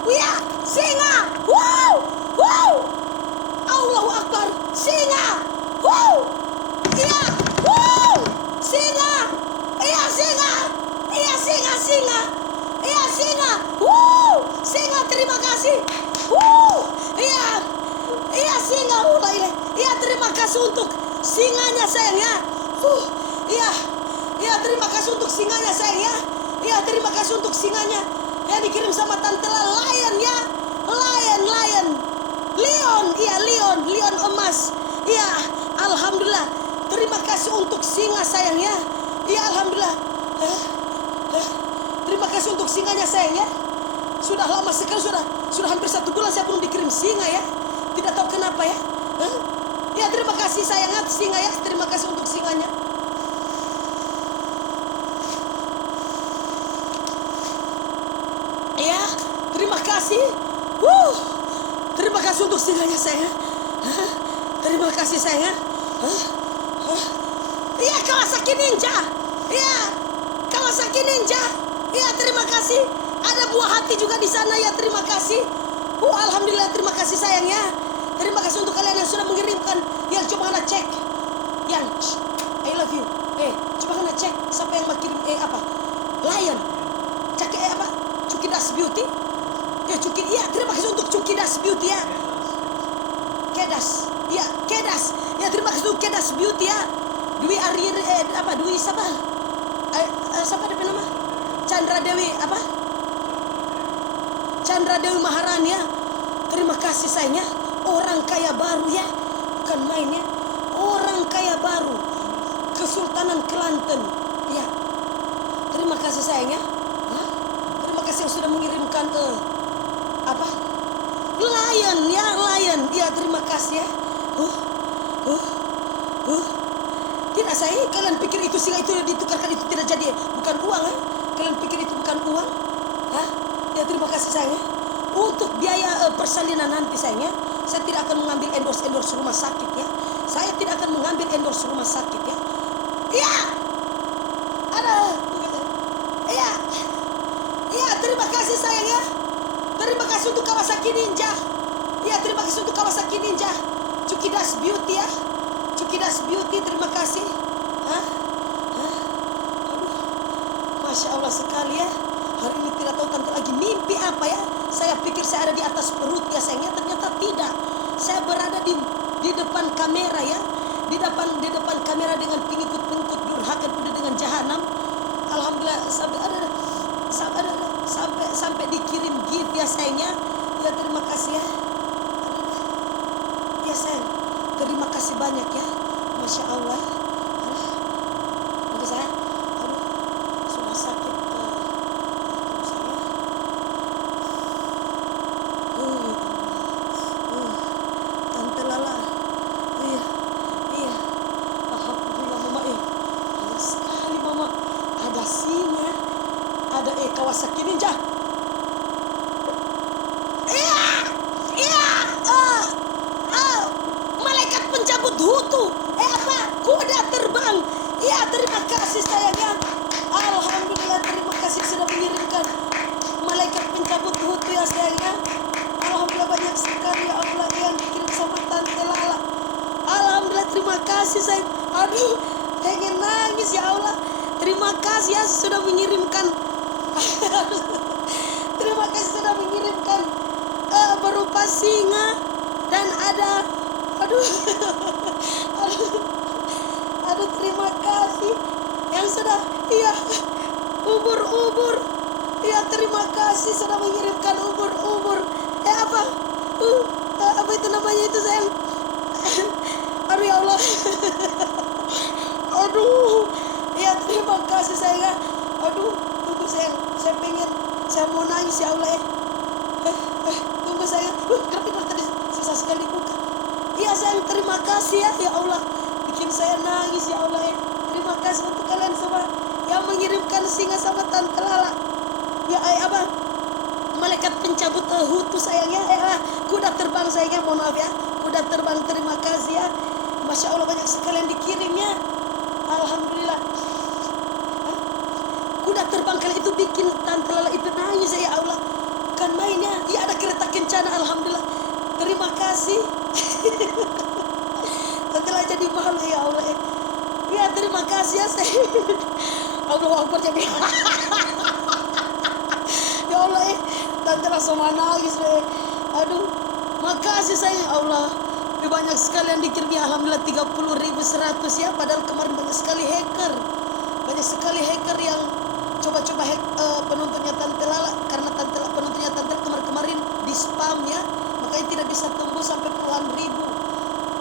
Ya, singa. Wow. Allahu Akbar. Singa. Wow. Iya. Wow. Singa. Iya, singa. Iya, singa. Iya, singa. Wow. Singa, terima kasih. Iya, singa. Iya, terima kasih untuk singanya sayang ya. Iya, terima kasih untuk singanya sayang ya. Iya, terima kasih untuk singanya. Ya, dikirim sama Tante Lion ya. Lion emas. Iya, alhamdulillah. Terima kasih untuk singa sayang ya. Iya, alhamdulillah. Terima kasih untuk singanya sayang ya. Sudah lama sekali, sudah hampir 1 bulan saya belum dikirim singa ya. Tidak tahu kenapa ya. Ya, terima kasih sayang ya singa ya. Terima kasih untuk singanya. Ya, terima kasih. Terima kasih untuk singanya sayang. Terima kasih sayang. Iya, Kawasaki Ninja. Iya, Kawasaki Ninja. Iya, terima kasih. Ada buah hati juga di sana ya, terima kasih. Alhamdulillah, terima kasih sayang ya. Terima kasih untuk kalian yang sudah mengirimkan. Yang coba anda cek. Yang I love you. Coba anda cek siapa yang kirim apa? Lion. Cek apa? Cukidas Beauty. Ya Cuki, iya, terima kasih untuk Cukidas Beauty ya. Kedas. Ya, Kedas. Ya, terima kasih untuk Kedas Beauty ya. Dwi Ari Dwi siapa? Siapa ada nama? Chandra Dewi apa? Chandra Dewi Maharani ya. Terima kasih sayangnya. Orang kaya baru ya. Bukan main ya. Orang kaya baru. Kesultanan Kelantan. Ya. Terima kasih sayangnya. Terima kasih yang sudah mengirimkan apa? Lion ya, Lion. Ya, terima kasih ya. Tidak sayang, kalian pikir itu singa itu ditukarkan itu tidak jadi, bukan uang ya? Kalian pikir itu bukan uang? Ya, terima kasih sayang ya. Untuk biaya persalinan nanti sayang ya, saya tidak akan mengambil endorse rumah sakit ya. Saya tidak akan mengambil endorse rumah sakit ya. Iya. Ada. Iya. Iya, terima kasih sayang ya. Terima kasih untuk Kawasaki Ninja. Iya, terima kasih untuk Kawasaki Ninja. Cukidas Beauty ya. Cukidas Beauty, terima kasih. Masya Allah sekali ya. Hari ini tidak tahu tante lagi mimpi apa ya. Saya pikir saya ada di atas perut ya sayangnya, ternyata tidak. Saya berada di depan kamera ya. Di depan kamera dengan pengikut durhaka penuh dengan jahanam. Alhamdulillah sampai dikirim gift ya sayangnya. Ya, terima kasih ya. Ya sayang, terima kasih banyak ya. Masya Allah. Aduh saya, sudah sakit saya. Tante Lala. Iya. Alhamdulillah mama banyak sekali mama. Ada singa, ada Kawasaki Ninja. Malaikat pencabut hutu. Kuda terbang. Iya, terima kasih sayangnya. Alhamdulillah, terima kasih sudah mengirimkan malaikat pencabut hutu ya sayangnya. Alhamdulillah, banyak sekali ya Allah yang dikirim sama Tante Lala. Alhamdulillah, terima kasih sayang. Aduh, pengen nangis ya Allah. Terima kasih ya sudah mengirimkan. Terima kasih sudah mengirimkan berupa singa dan ada aduh terima kasih yang sudah ubur ya, terima kasih sudah mengirimkan ubur apa itu namanya itu sayang. Aduh ya Allah. Aduh ya, terima kasih sayang. Aduh, tunggu sayang, saya mau nangis ya Allah ya. Tunggu sayang. Kenapa tadi susah sekali buka. Iya sayang, terima kasih ya Allah. Bikin saya nangis ya Allah ya. Terima kasih untuk kalian semua yang mengirimkan singa sama Tante Lala. Ya abang, malaikat pencabut hutu sayangnya. Kuda terbang sayangnya, mohon maaf ya. Kuda terbang, terima kasih ya. Masya Allah, banyak sekali yang dikirimnya. Alhamdulillah. Kuda terbang kali itu bikin Tante Lala itu nangis ya Allah. Kan mainnya, ya ada kereta kencana, alhamdulillah. Terima kasih. Tante Lala jadi malu ya Allah. Ya, terima kasih ya saya. Allah Akbar jadi. Ya Allah Tante Lala sama nangis Aduh, makasih saya Allah. Banyak sekali yang dikirim ya, alhamdulillah 30.100 ya. Padahal kemarin banyak sekali hacker. Banyak sekali hacker yang coba-coba hack penontonnya Tante Lala, karena penontonnya Tante Lala kemarin di spam ya, makanya tidak bisa tembus sampai puluhan ribu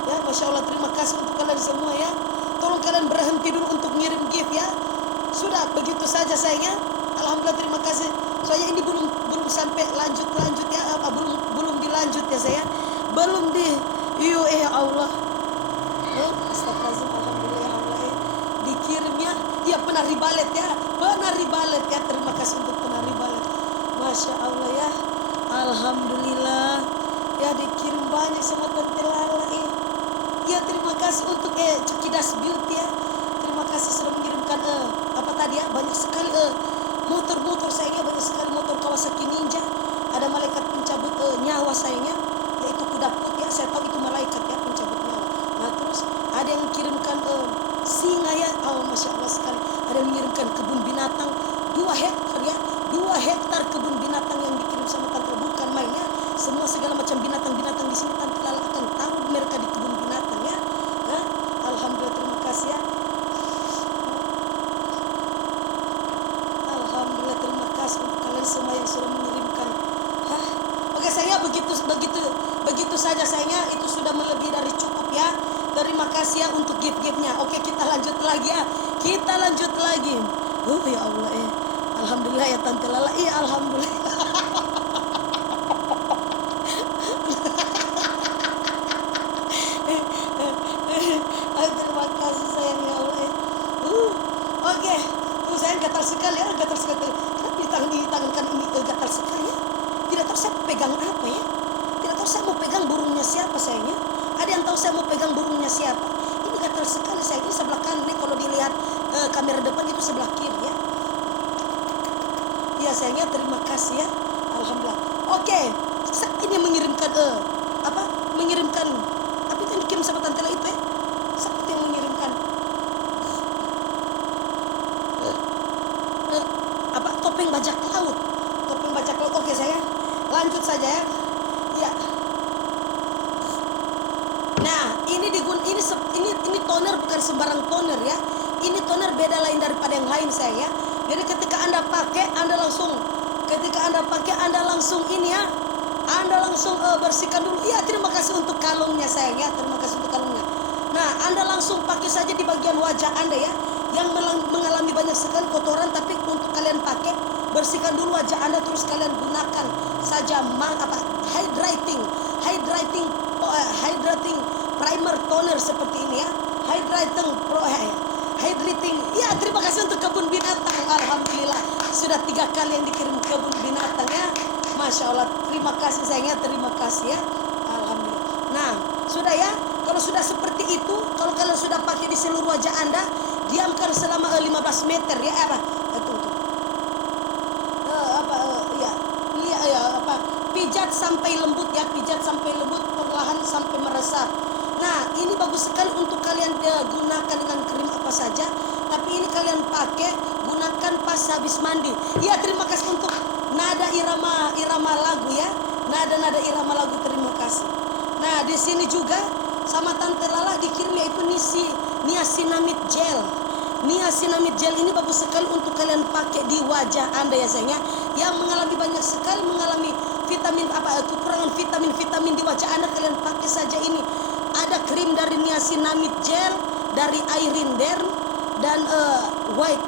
ya. Masya Allah, terima kasih untuk kalian semua ya. Tolong kalian berhenti dulu untuk ngirim gift ya. Sudah begitu saja sayangnya. Alhamdulillah, terima kasih. Soalnya ini belum sampai lanjut ya, belum dilanjut ya saya, belum di ya Allah. Astagfirullahaladzim, alhamdulillah ya Allah dikirimnya. Ya, penari balet ya. Terima kasih untuk penari balet. Masya Allah ya. Alhamdulillah. Ya, Ya dikirim banyak sama Tante Lala. Ya terima kasih untuk Cukidas Beauty ya. Terima kasih sudah mengirimkan apa tadi ya, banyak sekali motor-motor sayangnya, banyak sekali motor Kawasaki Ninja. Ada malaikat pencabut nyawa sayangnya, yaitu kuda putih ya. Saya tahu itu malaikat ya, pencabut nyawa. Nah terus ada yang mengirimkan singa ya. Oh masya Allah sekali. Ada yang mengirimkan kebun binatang 2 hektar ya, 2 hektar kebun binatang yang dikirim sama Tante. Bukan mainnya, semua segala macam binatang-binatang di sini Tante Lala akan tahu mereka di kebun binatang ya. Alhamdulillah, terima kasih ya. Alhamdulillah, terima kasih untuk kalian semua yang sudah mengirimkan. Oke sayangnya, begitu saja sayangnya, itu sudah melebihi dari cukup ya. Terima kasih ya untuk gift-giftnya. Oke, kita lanjut lagi ya. Kita lanjut lagi. Ya Allah Alhamdulillah ya Tante Lala. Alhamdulillah. Terima kasih sayang ya Allah. Oke. Sayang gatal sekali ya, gatal sekali. Kenapa di tangan kan ini gatal sekali ya? Tidak tahu saya pegang apa ya? Tidak tahu saya mau pegang burungnya siapa sayangnya. Ada yang tahu saya mau pegang burungnya siapa? Ini gatal sekali sayang. Ini sebelah kanan nih, kalau dilihat kamera depan itu sebelah kiri ya. Ya sayangnya, terima kasih ya. Alhamdulillah. Oke. Ini mengirimkan mengirimkan apa itu yang dikirim sama Tante Lala itu ya? Siapa yang mengirimkan topeng bajak laut. Topeng bajak laut. Oke sayang, lanjut saja ya. Ya. Nah, ini toner bukan sembarang toner ya. Ini toner beda lain daripada yang lain sayang ya. Jadi ketika Anda pakai, Anda langsung ini ya. Anda langsung bersihkan dulu. Ya, terima kasih untuk kalungnya sayang ya. Terima kasih untuk kalungnya. Nah, Anda langsung pakai saja di bagian wajah Anda ya, yang mengalami banyak sekali kotoran. Tapi untuk kalian pakai, bersihkan dulu wajah Anda, terus kalian gunakan saja hydrating primer toner seperti ini ya. Hydrating. Ya, terima kasih untuk kebun binatang. Alhamdulillah, sudah 3 kali yang dikirim kebun binatang ya. Masya Allah, terima kasih sayangnya, terima kasih ya. Alhamdulillah. Nah, sudah ya. Kalau sudah seperti itu, kalau kalian sudah pakai di seluruh wajah Anda, diamkan selama 15 meter ya. Pijat sampai lembut ya, pijat sampai lembut, perlahan sampai meresap. Nah, ini bagus sekali untuk kalian gunakan dengan krim apa saja. Tapi ini kalian pakai, gunakan pas habis mandi. Ya, terima kasih untuk nada irama lagu ya. Nada irama lagu, terima kasih. Nah, di sini juga sama Tante Lala dikirim yaitu niacinamide gel. Niacinamide gel ini bagus sekali untuk kalian pakai di wajah Anda ya sayangnya, yang mengalami banyak sekali kekurangan vitamin di wajah Anda. Kalian pakai saja ini. Ada krim dari niacinamide gel, dari Irene Derm, dan white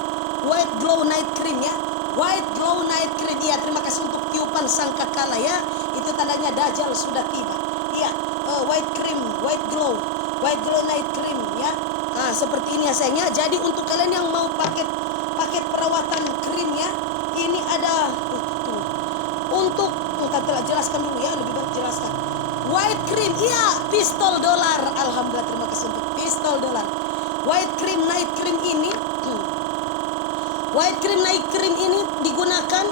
glow night cream ya. White glow night cream ya. Terima kasih untuk tiupan sangkakala ya. Itu tandanya Dajjal sudah tiba. Iya, white glow night cream ya. Nah, seperti ini ya sayangnya. Jadi untuk kalian yang mau paket perawatan krim ya, ini ada untuk Tante jelaskan dulu ya, lebih baik jelaskan. White cream, iya, pistol dolar. Alhamdulillah, terima kasih untuk pistol dolar. White cream night cream ini digunakan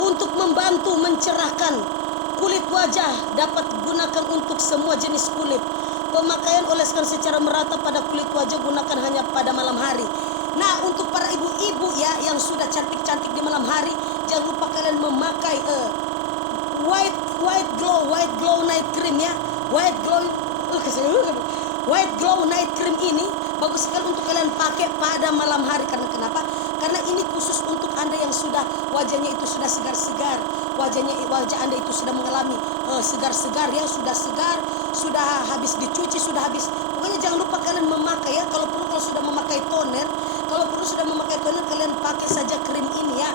untuk membantu mencerahkan kulit wajah. Dapat digunakan untuk semua jenis kulit. Pemakaian oleskan secara merata pada kulit wajah, gunakan hanya pada malam hari. Nah, untuk para ibu-ibu ya yang sudah cantik-cantik di malam hari, jangan lupa kalian memakai white glow night cream ya. White glow night cream ini bagus sekali untuk kalian pakai pada malam hari. Karena kenapa? Karena ini khusus untuk Anda yang sudah wajahnya itu sudah segar-segar, wajah Anda itu sudah mengalami segar-segar ya, sudah segar, sudah habis dicuci, sudah habis. Pokoknya jangan lupa kalian memakai ya. Kalau sudah memakai toner, kalian pakai saja krim ini ya.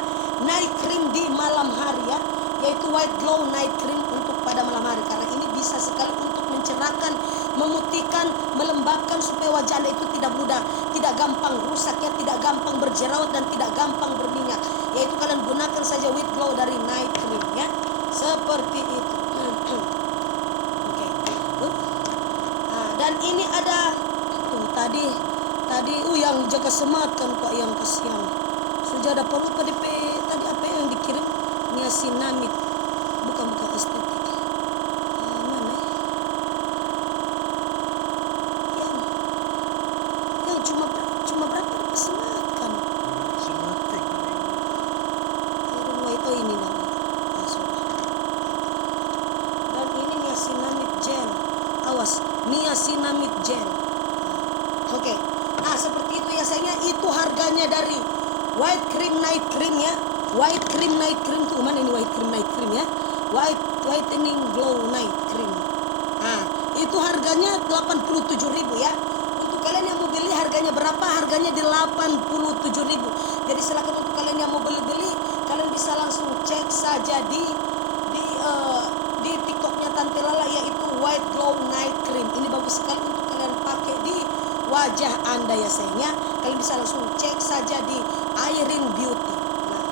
Night cream di malam hari ya, yaitu white glow night cream untuk pada malam hari. Karena ini bisa sekali untuk mencerahkan, memutihkan, melembabkan supaya wajah Anda itu tidak gampang rusak ya, tidak gampang berjerawat dan tidak gampang berminyak. Yaitu kalian gunakan saja white glow dari night cream ya. Seperti itu. yang jaga semat kan kok yang kasihan. Sudah ada perut tadi apa yang dikirim niacinamide, bukan estetik. Mana? Yang cuma berapa dipesematkan? Somatic. Itu ini nama. Dan ini niacinamide gel. Awas, niacinamide gel. Oke. Nah, seperti itu ya sayangnya, itu harganya dari white cream night cream ya. White cream night cream tuh mana ini white cream night cream ya. Whitening glow night cream. Nah, itu harganya 87.000 ya. Untuk kalian yang mau beli harganya berapa? Harganya di 87.000. Jadi silakan untuk kalian yang mau beli, kalian bisa langsung cek saja di TikToknya Tante Lala, yaitu white glow night cream. Ini bagus sekali untuk kalian pakai di wajah Anda ya sayangnya. Kalian bisa langsung cek saja di Irene Beauty. Nah,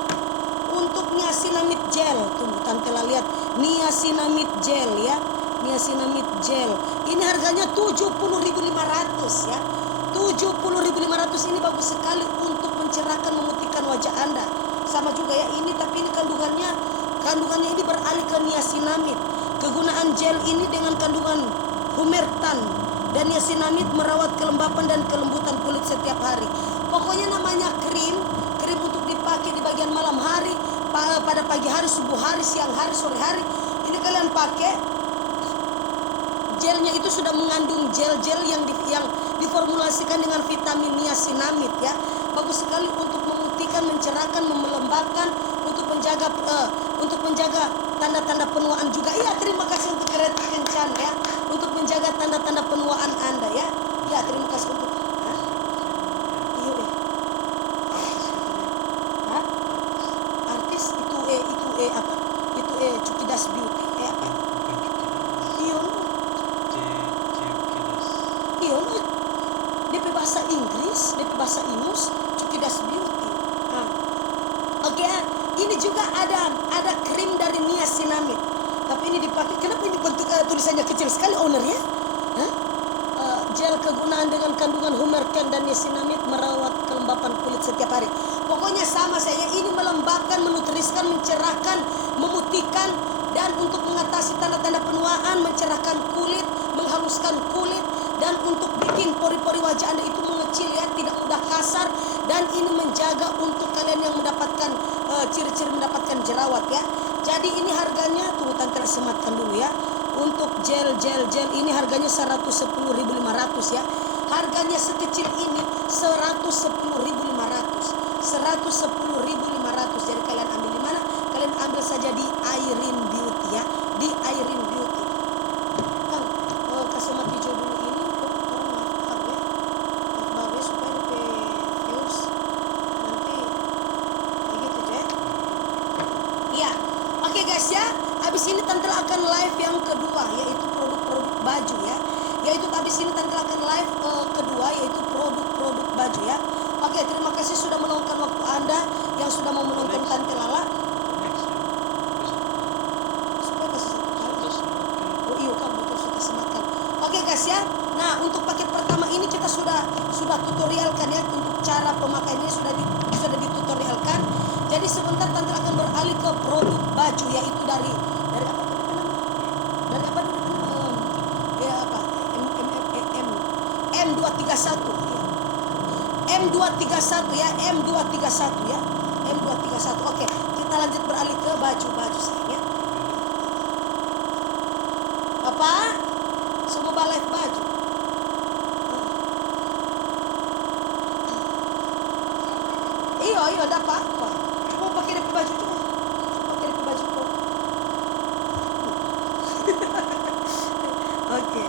untuk niacinamide gel, tunggu Tante Lala lihat niacinamide gel ya. Niacinamide gel. Ini harganya 70.500 ya. 70.500 ini bagus sekali untuk mencerahkan, memutihkan wajah Anda. Sama juga ya ini, tapi ini kandungannya ini beralih ke niacinamide. Kegunaan gel ini dengan kandungan humertan dan niacinamide merawat kelembapan dan kelembutan kulit setiap hari. Pokoknya namanya krim untuk dipakai di bagian malam hari, pada pagi hari, subuh hari, siang hari, sore hari. Ini kalian pakai. Gelnya itu sudah mengandung gel-gel yang diformulasikan dengan vitamin niacinamide ya. Bagus sekali untuk memutihkan, mencerahkan, melembabkan, untuk menjaga tanda-tanda penuaan juga. Iya, terima kasih untuk kreatif kencan ya, untuk menjaga tanda-tanda penuaan Anda ya. Ya, terima kasih untuk iya artis itu apa? Itu Cukidas Beauty apa? Iya. Iya, DP bahasa Inggris, DP bahasa Inggris, Cukidas Beauty. Oke, ini juga ada krim dari niacinamide. Tapi ini dipakai. Kenapa ini bentuk tulisannya kecil sekali ownernya? Gel kegunaan dengan kandungan humertan dan niacinamide merawat kelembapan kulit setiap hari. Pokoknya sama saya, ini melembabkan, menutriskan, mencerahkan, memutihkan, dan untuk mengatasi tanda-tanda penuaan, mencerahkan kulit, menghaluskan kulit, dan untuk bikin pori-pori wajah Anda itu mengecil ya, tidak mudah kasar, dan ini menjaga untuk kalian yang mendapatkan ciri-ciri mendapatkan jerawat ya. Jadi ini harganya, tunggu Tante sematkan dulu ya. Untuk gel ini harganya 110.500 ya. Harganya sekecil ini 110.500. 110.500. Jadi kalian ambil di mana? Kalian ambil saja di Irene Beauty ya, di Irene Beauty. Kang, kasih mati hijau dulu ini maaf ya supaya viewers nanti gitu ya. Iya, oke guys ya. Habis ini Tante akan live yang kedua, yaitu produk-produk baju ya. Yaitu habis ini Tante akan live kedua, yaitu produk-produk baju ya. Oke, terima kasih sudah meluangkan waktu Anda yang sudah mau menonton Tante Lala. Supaya kasih satu kali. Oh iya, kamu betul sudah sematkan. Oke guys ya. Nah, untuk paket pertama ini kita sudah tutorialkan ya, untuk cara pemakaiannya sudah ditutorialkan. Jadi sebentar Tante akan beralih ke produk baju, yaitu dari apa tadi namanya? Dari apa dulu ya apa? M231 ya. M231 ya, M231 ya. M231. Oke, kita lanjut beralih ke baju sayang ya. Apa? Semua live baju. Iya, dapat apa? Mau pakai DP baju juga. Pakai DP baju kok. Oke.